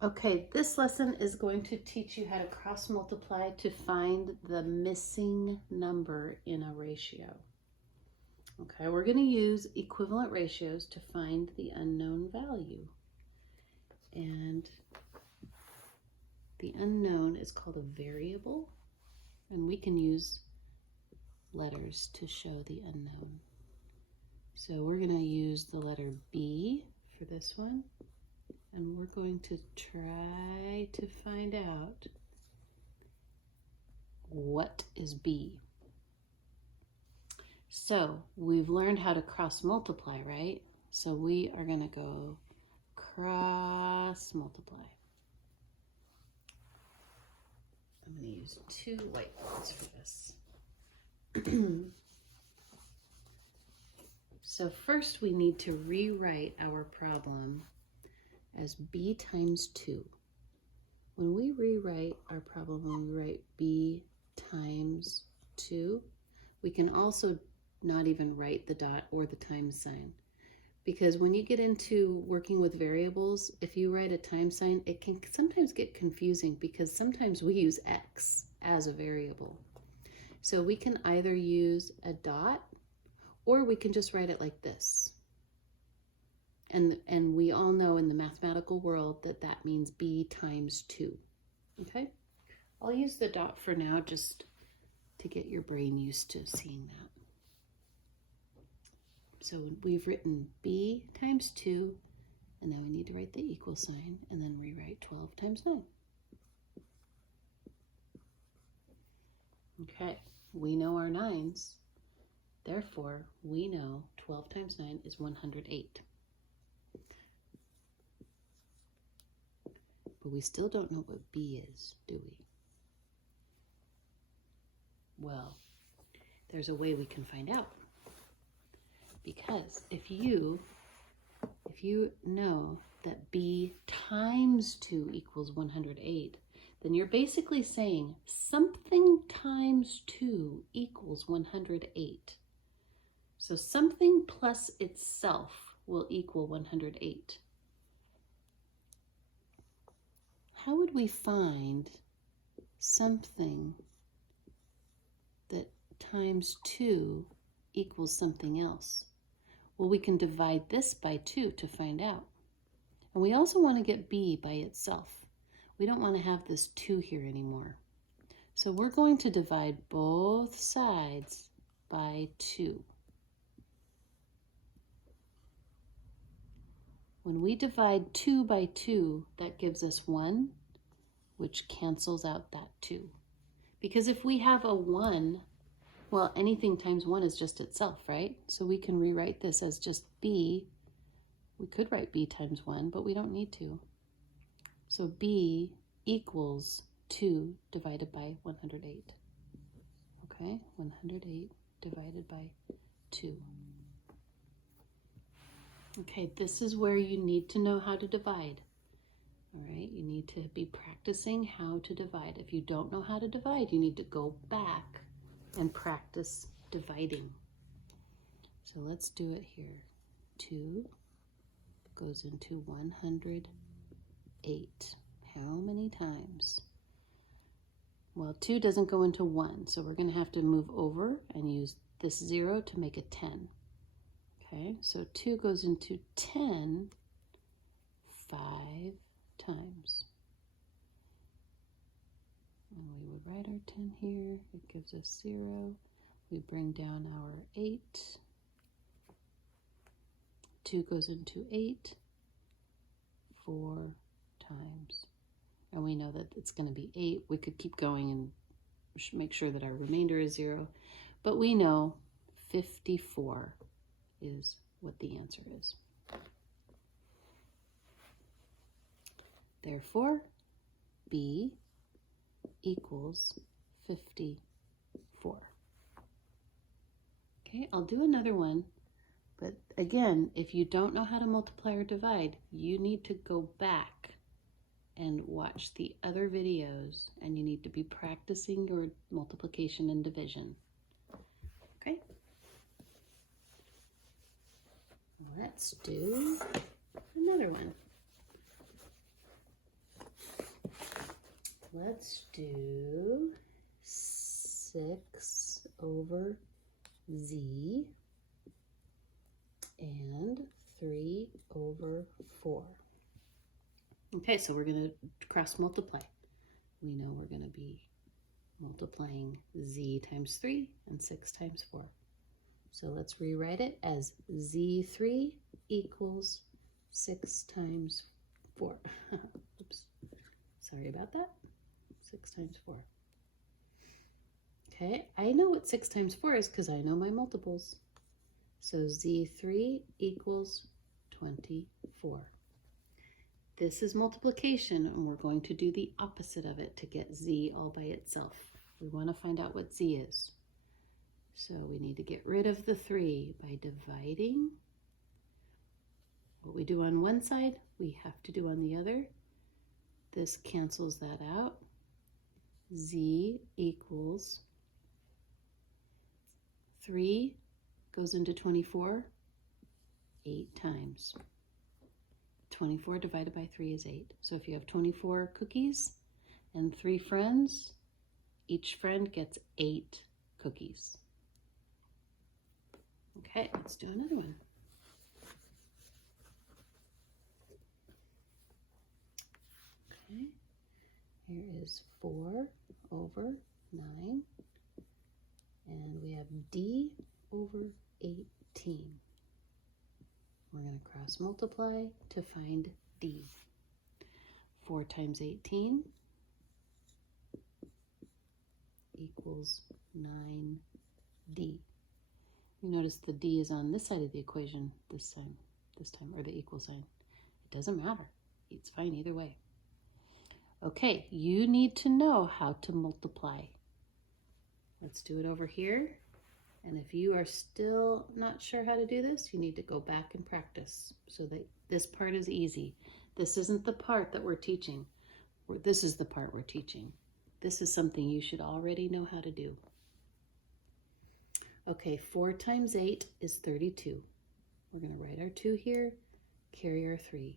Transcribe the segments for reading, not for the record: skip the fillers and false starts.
Okay, this lesson is going to teach you how to cross multiply to find the missing number in a ratio. Okay, we're going to use equivalent ratios to find the unknown value. And the unknown is called a variable, and we can use letters to show the unknown. So we're going to use the letter B for this one. And we're going to try to find out what is B. So we've learned how to cross multiply, right? So we are going to go cross multiply. I'm going to use 2 whiteboards for this. So first we need to rewrite our problem as B times 2. When we rewrite our problem, when we write B times 2, we can also not even write the dot or the times sign. Because when you get into working with variables, if you write a times sign, it can sometimes get confusing because sometimes we use X as a variable. So we can either use a dot or we can just write it like this. And we all know in the mathematical world that that means B times 2, okay? I'll use the dot for now just to get your brain used to seeing that. So we've written B times 2, and then we need to write the equal sign, and then rewrite 12 times 9. Okay, we know our 9s, therefore we know 12 times 9 is 108. But we still don't know what B is, do we? Well, there's a way we can find out. Because if you know that B times 2 equals 108, then you're basically saying something times 2 equals 108. So something plus itself will equal 108. How would we find something that times 2 equals something else? Well, we can divide this by 2 to find out. And we also want to get B by itself. We don't want to have this 2 here anymore. So we're going to divide both sides by 2. When we divide 2 by 2, that gives us 1, which cancels out that 2. Because if we have a 1, well, anything times 1 is just itself, right? So we can rewrite this as just B. We could write B times 1, but we don't need to. So B equals 2 divided by 108. Okay, 108 divided by 2. Okay, this is where you need to know how to divide. All right, you need to be practicing how to divide. If you don't know how to divide, you need to go back and practice dividing. So let's do it here. 2 goes into 108. How many times? Well, 2 doesn't go into 1, so we're going to have to move over and use this 0 to make it 10. Okay, so 2 goes into 10 5 times. And we would write our 10 here. It gives us 0. We bring down our 8. 2 goes into 8 4 times. And we know that it's going to be 8. We could keep going and make sure that our remainder is 0. But we know 54 is what the answer is. Therefore, B equals 54. Okay, I'll do another one. But again, if you don't know how to multiply or divide, you need to go back and watch the other videos, and you need to be practicing your multiplication and division. Okay? Let's do another one. let's do 6 over z and 3 over 4. Okay, so we're going to cross multiply. We know we're going to be multiplying z times 3 and 6 times 4. So let's rewrite it as z3 equals 6 times 4. Oops, sorry about that. 6 times 4. Okay, I know what 6 times 4 is because I know my multiples. So z3 equals 24. This is multiplication, and we're going to do the opposite of it to get z all by itself. We want to find out what z is. So we need to get rid of the 3 by dividing. What we do on one side, we have to do on the other. This cancels that out. Z equals 3 goes into 24 8 times. 24 divided by 3 is 8. So if you have 24 cookies and 3 friends, each friend gets 8 cookies. Okay, let's do another one. Okay, here is 4 over 9, and we have d over 18. We're going to cross multiply to find d. 4 times 18 equals 9d. You notice the d is on this side of the equation this time, or the equal sign. It doesn't matter. It's fine either way. Okay, you need to know how to multiply. Let's do it over here. And if you are still not sure how to do this, you need to go back and practice so that this part is easy. This isn't the part that we're teaching. This is the part we're teaching. This is something you should already know how to do. Okay, 4 times 8 is 32. We're going to write our 2 here, carry our 3.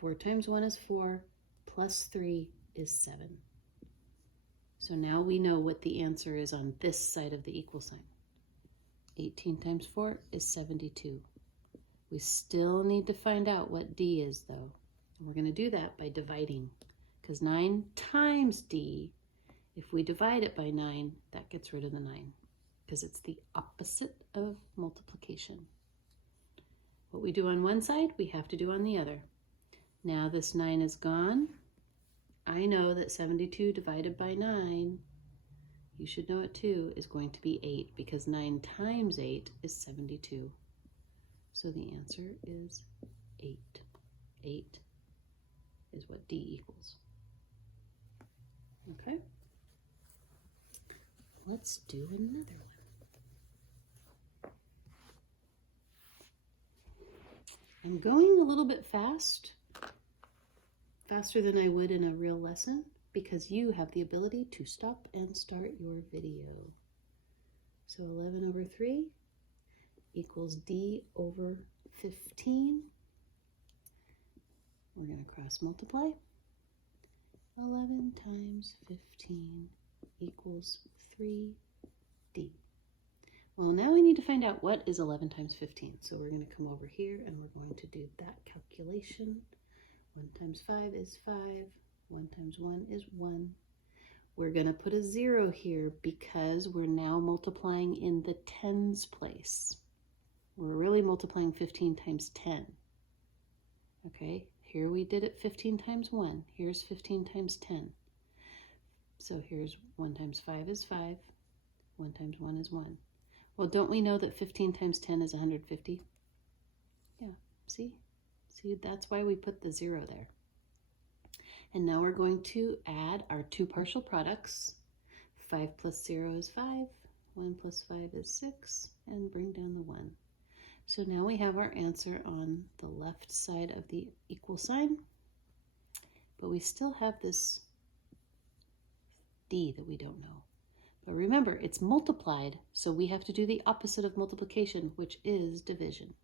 4 times 1 is 4, plus 3 is 7. So now we know what the answer is on this side of the equal sign. 18 times 4 is 72. We still need to find out what d is, though. And we're going to do that by dividing, because 9 times d, if we divide it by 9, that gets rid of the 9, because it's the opposite of multiplication. What we do on one side, we have to do on the other. Now this 9 is gone. I know that 72 divided by 9, you should know it too, is going to be 8, because 9 times 8 is 72. So the answer is 8. 8 is what d equals. Okay? Let's do another one. I'm going a little bit fast, faster than I would in a real lesson, because you have the ability to stop and start your video. So 11 over 3 equals d over 15. We're going to cross multiply. 11 times 15 equals 3d. Well, now we need to find out what is 11 times 15. So we're going to come over here and we're going to do that calculation. 1 times 5 is 5. 1 times 1 is 1. We're going to put a 0 here because we're now multiplying in the tens place. We're really multiplying 15 times 10. Okay, here we did it 15 times 1. Here's 15 times 10. So here's 1 times 5 is 5. 1 times 1 is 1. Well, don't we know that 15 times 10 is 150? Yeah, see? See, that's why we put the 0 there. And now we're going to add our two partial products. 5 plus 0 is 5. 1 plus 5 is 6. And bring down the 1. So now we have our answer on the left side of the equal sign. But we still have this d that we don't know. But remember, it's multiplied, so we have to do the opposite of multiplication, which is division.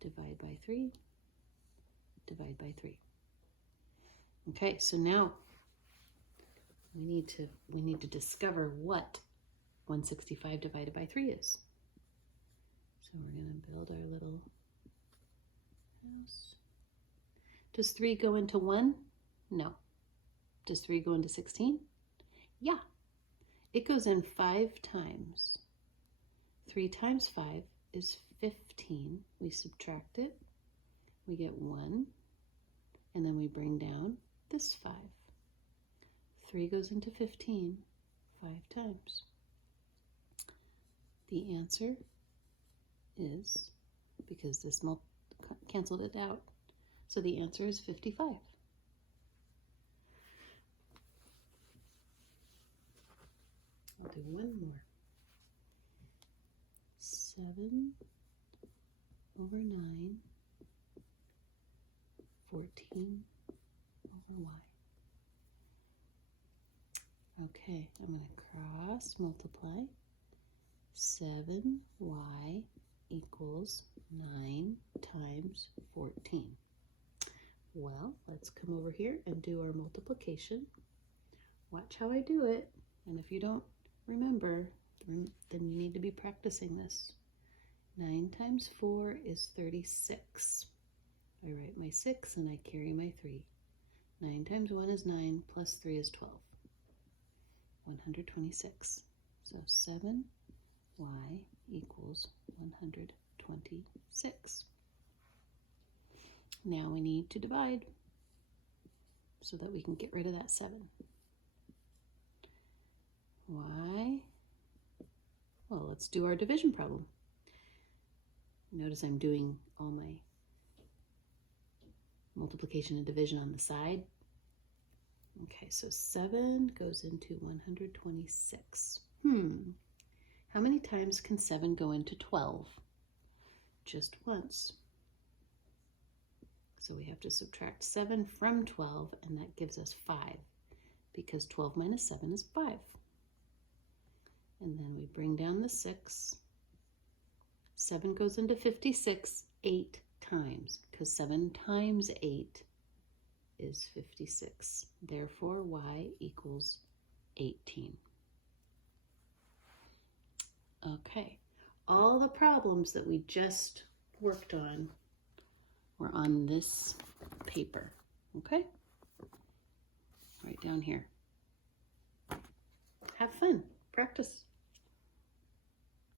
Divide by 3. Divide by 3. Okay, so now we need to discover what 165 divided by 3 is. So we're going to build our little house. Does 3 go into 1? No. Does 3 go into 16? Yeah. It goes in 5 times. 3 times 5 is 15. We subtract it. We get 1. And then we bring down this 5. 3 goes into 15 5 times. The answer is, because this canceled it out, so the answer is 55. I'll do one more. 7 over 9, 14 over y. Okay, I'm going to cross multiply. 7y equals 9 times 14. Well, let's come over here and do our multiplication. Watch how I do it. And if you don't remember, then you need to be practicing this. 9 times 4 is 36. I write my 6 and I carry my 3. 9 times 1 is 9 plus 3 is 12. 126. So 7y equals 126. Now we need to divide so that we can get rid of that 7. Y, well, let's do our division problem. Notice I'm doing all my multiplication and division on the side. Okay, so 7 goes into 126. How many times can 7 go into 12? Just once. So we have to subtract 7 from 12, and that gives us 5, because 12 minus 7 is 5. And then we bring down the 6. 7 goes into 56 8 times, because 7 times 8 is 56. Therefore, y equals 18. Okay, all the problems that we just worked on were on this paper, okay? Right down here. Have fun, practice.